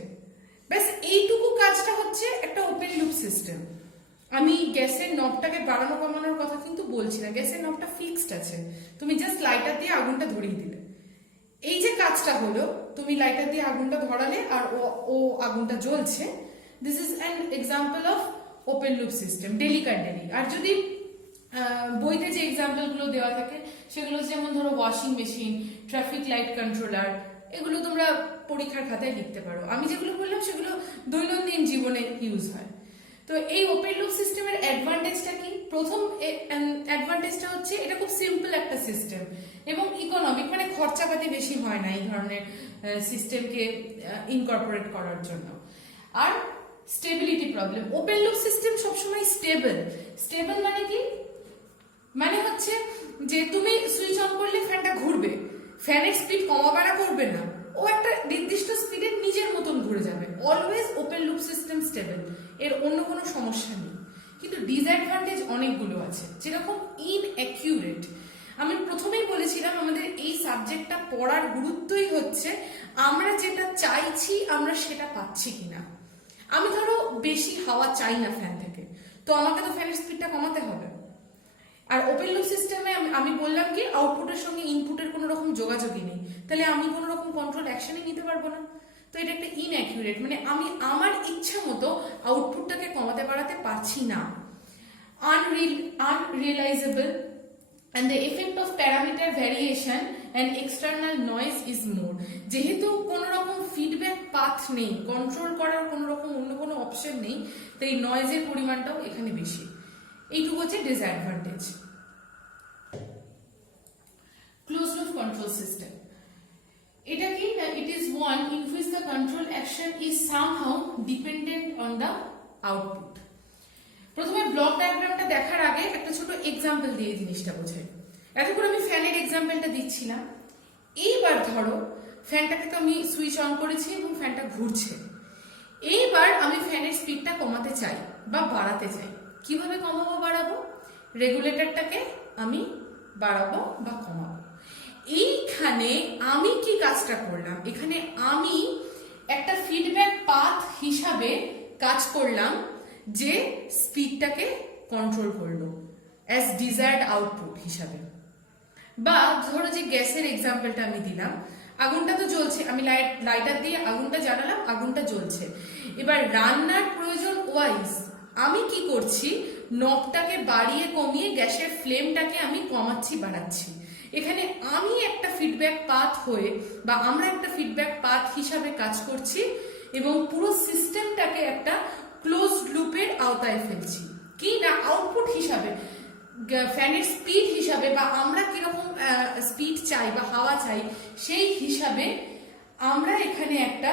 ব্যাস এইটুকু কাজটা হচ্ছে একটা ওপেন লুপ সিস্টেম। আমি গ্যাসের নবটাকে বাড়ানো কমানোর কথা কিন্তু বলছি না, গ্যাসের নবটা ফিক্সড আছে, তুমি জাস্ট লাইটার দিয়ে আগুনটা ধরিয়ে দিলে। এই যে কাজটা হলো, তুমি লাইটার দিয়ে আগুনটা ধরালে আর ও আগুনটা জ্বলছে, this is an example of open loop system, daily car daily. আর যদি বইতে যে এক্সাম্পলগুলো দেওয়া থাকে সেগুলো যেমন ধরো washing machine, traffic light controller, এগুলো তোমরা পরীক্ষার খাতায় লিখতে পারো। আমি যেগুলো বললাম সেগুলো দৈনন্দিন জীবনে ইউজ হয়। তো এই ওপেন লুপ সিস্টেমের অ্যাডভান্টেজটা কি? প্রথম অ্যাডভান্টেজটা হচ্ছে এটা খুব সিম্পল একটা সিস্টেম এবং ইকোনমিক, মানে খরচাপাতি বেশি হয় না এই ধরনের সিস্টেমকে ইনকর্পোরেট করার জন্য। আর stability problem, open loop system সবসময় স্টেবল। স্টেবল মানে কি? মানে হচ্ছে যে তুমি সুইচ অন করলে ফ্যানটা ঘুরবে, ফ্যানের স্পিড কমা বাড়া করবে না, ও একটা নির্দিষ্ট স্পিডে নিজের মতন ঘুরে যাবে। Always open loop system stable, এর অন্য কোনো সমস্যা নেই। কিন্তু ডিসঅ্যাডভান্টেজ অনেকগুলো আছে, যেরকম ইনঅ্যাকিউরেট। আমি প্রথমেই বলেছিলাম আমাদের এই সাবজেক্টটা পড়ার গুরুত্বই হচ্ছে আমরা যেটা চাইছি আমরা সেটা পাচ্ছি কিনা। আমি ধরো বেশি হাওয়া চাই না ফ্যান থেকে, তো আমাকে তো ফ্যানের স্পিডটা কমাতে হবে। আর ওপেন লুপ সিস্টেমে আমি বললাম কি আউটপুটের সঙ্গে ইনপুটের কোনো রকম যোগাযোগই নেই, তাহলে আমি কোনো রকম কন্ট্রোল অ্যাকশনই নিতে পারবো না। তো এটা একটা ইনঅ্যাকিউরেট, মানে আমি আমার ইচ্ছা মতো আউটপুটটাকে কমাতে বাড়াতে পারছি না। আনরিয়েলাইজেবল and the effect of parameter variation and external noise is more. যেহেতু কোনো রকম ফিডব্যাক পাথ নেই, কন্ট্রোল করার কোনো রকম অন্য কোনো অপশন নেই, তাই নয়েজের পরিমাণটাও এখানে বেশি। এইটুকু হচ্ছে disadvantage. Close loop control system, এটা কি? It is one in which the control action is somehow dependent on the output. প্রথমে ব্লক ডায়াগ্রামটা দেখার আগে একটা ছোট এক্সাম্পল দিয়ে জিনিসটা বোঝাই। এতক্ষণ আমি ফ্যানের এক্সাম্পলটা দিচ্ছিলাম, এইবার ধরো ফ্যানটাকে তো আমি সুইচ অন করেছি এবং ফ্যানটা ঘুরছে। এইবার আমি ফ্যানের স্পিডটা কমাতে চাই বা বাড়াতে চাই। কিভাবে কমাবো বাড়াবো? রেগুলেটরটাকে আমি বাড়াবো বা কমাবো। এইখানে আমি কি কাজটা করলাম? এখানে আমি একটা ফিডব্যাক পাথ হিসাবে কাজ করলাম যে স্পিডটাকে কন্ট্রোল করলো অ্যাজ ডিজায়ার্ড আউটপুট হিসাবে। বা ধরো যে গ্যাসের এক্সাম্পলটা আমি দিলাম, আগুনটা তো জ্বলছে, আমি লাইটার দিয়ে আগুনটা জ্বালালাম, আগুনটা জ্বলছে। এবার রান্নার প্রয়োজন ওয়াইজ আমি কি করছি? নবটাকে বাড়িয়ে কমিয়ে গ্যাসের ফ্লেমটাকে আমি কমাচ্ছি বাড়াচ্ছি। এখানে আমি একটা ফিডব্যাক পাথ হয়ে বা আমরা একটা ফিডব্যাক পাথ হিসাবে কাজ করছি এবং পুরো সিস্টেমটাকে একটা ক্লোজড লুপের আওতায় ফেলছি। কি না আউটপুট হিসাবে ফ্যানের স্পিড হিসাবে বা আমরা কিরকম স্পিড চাই বা হাওয়া চাই সেই হিসাবে আমরা এখানে একটা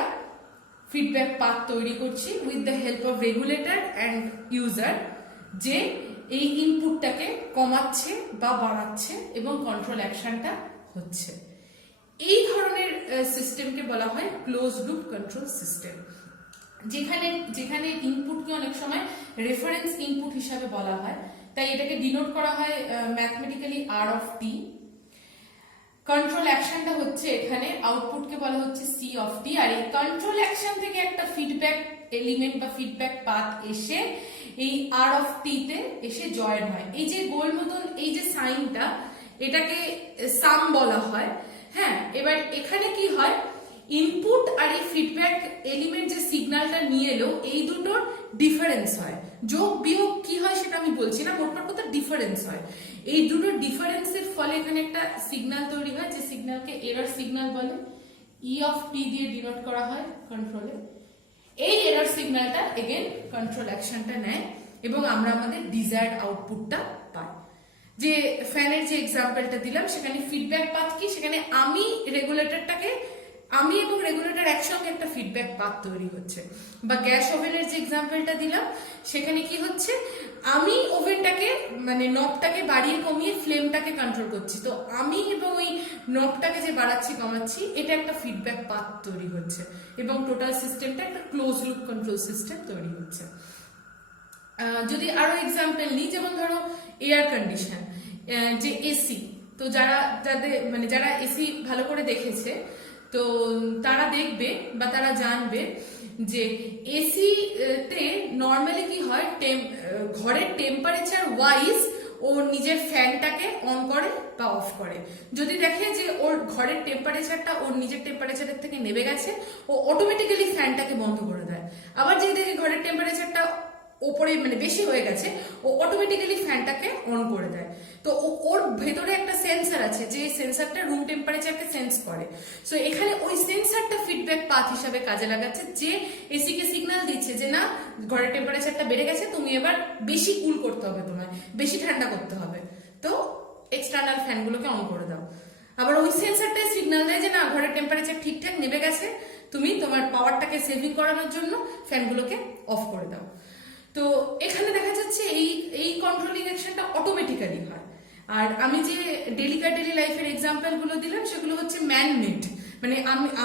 ফিডব্যাক পাথ তৈরি করছি with the help of regulator and user, যে এই ইনপুটটাকে কমাচ্ছে বা বাড়াচ্ছে এবং কন্ট্রোল অ্যাকশনটা হচ্ছে। এই ধরনের সিস্টেমকে বলা হয় ক্লোজ লুপ কন্ট্রোল সিস্টেম, যেখানে যেখানে ইনপুটকে অনেক সময় রেফারেন্স ইনপুট হিসাবে বলা হয়, তাই এটাকে ডিনোট করা হয় mathematically R of T. Control অ্যাকশনটা হচ্ছে এখানে আউটপুটকে বলা হচ্ছে সি অফ টি, আর এই কন্ট্রোল অ্যাকশন থেকে একটা ফিডব্যাক এলিমেন্ট বা ফিডব্যাক পাথ এসে এই আর অফ টি তে এসে জয়েন হয়। এই যে গোল মতন এই যে সাইনটা, এটাকে সাম বলা হয়। হ্যাঁ, এবার এখানে কি হয়, ইনপুট আর এই ফিডব্যাক এলিমেন্ট যে সিগন্যালটা নিয়ে এলো, এই দুটোর ডিফারেন্স হয়। যোগ বিয়োগ কি হয় সেটা আমি বলছি না, মোটমাট কথা ডিফারেন্স হয়। এই দুটো ডিফারেন্সের ফলে এখানে একটা সিগন্যাল তৈরি হয়, যে সিগন্যালকে এরর সিগন্যাল বলে। ই অফ টি দিয়ে ডিনোট করা হয় কন্ট্রোলে। এই এরর সিগন্যালটা এগেন কন্ট্রোল অ্যাকশনটা নেয় এবং আমরা আমাদের ডিজায়ার্ড আউটপুটটা পাই। যে ফ্যানের যে এক্সাম্পলটা দিলাম, সেখানে ফিডব্যাক পাথ কি, সেখানে আমি এবং রেগুলেটর একসঙ্গে একটা ফিডব্যাক পাথ তৈরি হচ্ছে। বা গ্যাস ওভেনের যে এক্সাম্পলটা দিলাম, সেখানে কি হচ্ছে, আমি ওভেনটাকে মানে নবটাকে বাড়িয়ে কমিয়ে ফ্লেমটাকে কন্ট্রোল করছি। তো আমি এবং ওই নবটাকে যে বাড়াচ্ছি কমাচ্ছি, এটা একটা ফিডব্যাক পাথ তৈরি হচ্ছে এবং টোটাল সিস্টেমটা একটা ক্লোজ লুপ কন্ট্রোল সিস্টেম তৈরি হচ্ছে। যদি আরো এক্সাম্পল নিই, যেমন ধরো এয়ার কন্ডিশন, যে এসি, তো যারা এসি ভালো করে দেখেছে তো তারা দেখবে বা তারা জানবে যে এসি তে নর্মালি কি হয়, ঘরের টেম্পারেচার ওয়াইজ ও নিজের ফ্যানটাকে অন করে বা অফ করে। যদি দেখে যে ওর ঘরের টেম্পারেচারটা ওর নিজের টেম্পারেচারের থেকে নেমে গেছে, ও অটোমেটিক্যালি ফ্যানটাকে বন্ধ করে দেয়। আবার যদি দেখে ঘরের টেম্পারেচারটা ওপরে মানে বেশি হয়ে গেছে, ও অটোমেটিক্যালি ফ্যানটাকে অন করে দেয়। তো ওর ভেতরে একটা সেন্সর আছে, যে সেন্সরটা রুম টেম্পারেচারকে সেন্স করে। সো এখানে ওই সেন্সরটা ফিডব্যাক পাথ হিসাবে কাজে লাগাচ্ছে, যে এসি কে সিগন্যাল দিচ্ছে যে না, ঘরের টেম্পারেচারটা বেড়ে গেছে, তুমি এবার বেশি কুল করতে হবে, তোমায় বেশি ঠান্ডা করতে হবে, তো এক্সটার্নাল ফ্যানগুলোকে অন করে দাও। আবার ওই সেন্সরটাই সিগন্যাল দেয় যে না, ঘরের টেম্পারেচার ঠিকঠাক নেমে গেছে, তুমি তোমার পাওয়ারটাকে সেভিং করানোর জন্য ফ্যানগুলোকে অফ করে দাও। তো এখানে দেখা যাচ্ছে এই কন্ট্রোলিং অ্যাকশনটা অটোমেটিক্যালি হয়। আর আমি যে ডেলি লাইফের এক্সাম্পল গুলো দিলাম, সেগুলো হচ্ছে ম্যান মেড, মানে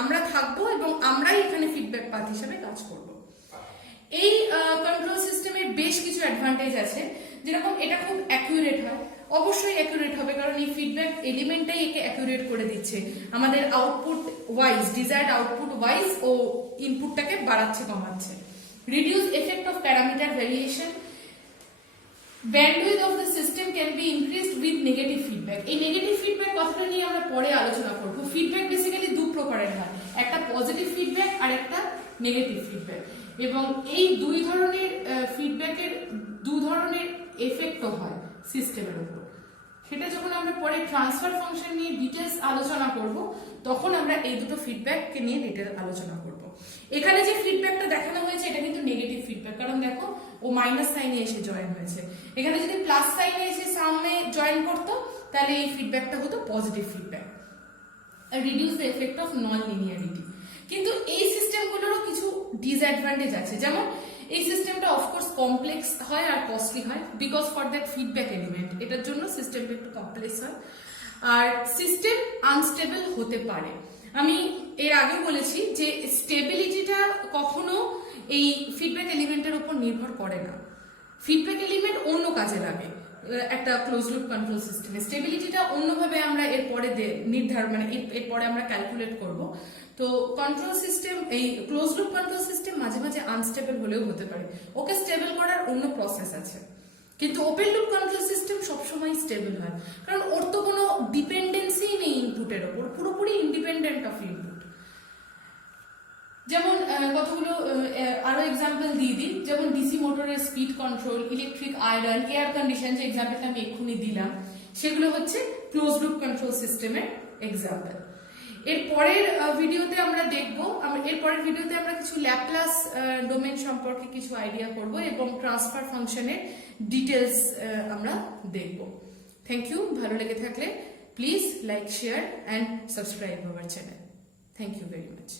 আমরা থাকবো এবং আমরাই এখানে ফিডব্যাক পাথ হিসেবে কাজ করব। এই কন্ট্রোল সিস্টেমের বেশ কিছু অ্যাডভান্টেজ আছে, যেরকম এটা খুব অ্যাকুরেট হয়। অবশ্যই অ্যাকুরেট হবে, কারণ এই ফিডব্যাক এলিমেন্টটাই একে অ্যাকুরেট করে দিচ্ছে, আমাদের output wise, desired output wise ও ইনপুটটাকে বাড়াচ্ছে কমাচ্ছে। Reduce effect of parameter variation. Bandwidth of the system can be increased with negative feedback. এই নেগেটিভ ফিডব্যাক কথাটা নিয়ে আমরা পরে আলোচনা করব। ফিডব্যাক বেসিক্যালি দু প্রকারের হয়, একটা পজিটিভ ফিডব্যাক আর একটা নেগেটিভ ফিডব্যাক, এবং এই দুই ধরনের ফিডব্যাকের দু ধরনের এফেক্টও হয় সিস্টেমের উপর। সেটা যখন আমরা পরে ট্রান্সফার ফাংশন নিয়ে ডিটেলস আলোচনা করব, তখন আমরা এই দুটো ফিডব্যাককে নিয়ে ডিটেল আলোচনা করব। এখানে যে ফিডব্যাকটা দেখানো হয়েছে, এটা কিন্তু নেগেটিভ ফিডব্যাক, কারণ দেখো ও মাইনাস সাইনে এসে জয়েন হয়েছে। এখানে যদি প্লাস সাইনে এসে সামনে জয়েন করতো, তাহলে এই ফিডব্যাকটা হতো positive feedback. Reduce the effect of non linearity. কিন্তু এই সিস্টেমগুলোরও কিছু ডিসঅ্যাডভান্টেজ আছে, যেমন এই সিস্টেমটা অফকোর্স কমপ্লেক্স হয় আর কস্টলি হয়, because for that feedback element, এটার জন্য সিস্টেমটা একটু কমপ্লেক্স হয়। আর সিস্টেম আনস্টেবল হতে পারে। আমি এর আগে বলেছি যে স্টেবিলিটিটা কখনো এই ফিডব্যাক এলিমেন্টের উপর নির্ভর করে না, ফিডব্যাক এলিমেন্ট অন্য কাজে লাগে একটা ক্লোজ লুপ কন্ট্রোল সিস্টেমে। স্টেবিলিটিটা অন্যভাবে আমরা এরপরে নির্ধারণ মানে এরপরে আমরা ক্যালকুলেট করব। তো কন্ট্রোল সিস্টেম, এই ক্লোজ লুপ কন্ট্রোল সিস্টেম মাঝে মাঝে আনস্টেবল হলেও হতে পারে, ওকে স্টেবল করার অন্য প্রসেস আছে। কিন্তু ওপেন লুপ কন্ট্রোল সিস্টেম সবসময় স্টেবল হয়, কারণ ওর তো কোনো ডিপেন্ডেন্সি নেই ইনপুটের ওপর, পুরোপুরি ইন্ডিপেন্ডেন্ট অফ ইনপুট। যেমন কতগুলো আরো এক্সাম্পল দিয়ে দিই, যেমন ডিসি মোটরের speed control, electric iron, air condition, যে এক্সাম্পলটা আমি এক্ষুনি দিলাম, সেগুলো হচ্ছে ক্লোজ লুপ কন্ট্রোল সিস্টেমের এক্সাম্পল। এর পরের ভিডিওতে আমরা দেখব, এর পরের ভিডিওতে আমরা কিছু ল্যাপ্লাস ডোমেন সম্পর্কে কিছু আইডিয়া করব এবং ট্রান্সফার ফাংশনের ডিটেলস আমরা দেখব। Thank you. ভালো লেগে থাকলে please like, share and subscribe our channel. Thank you very much.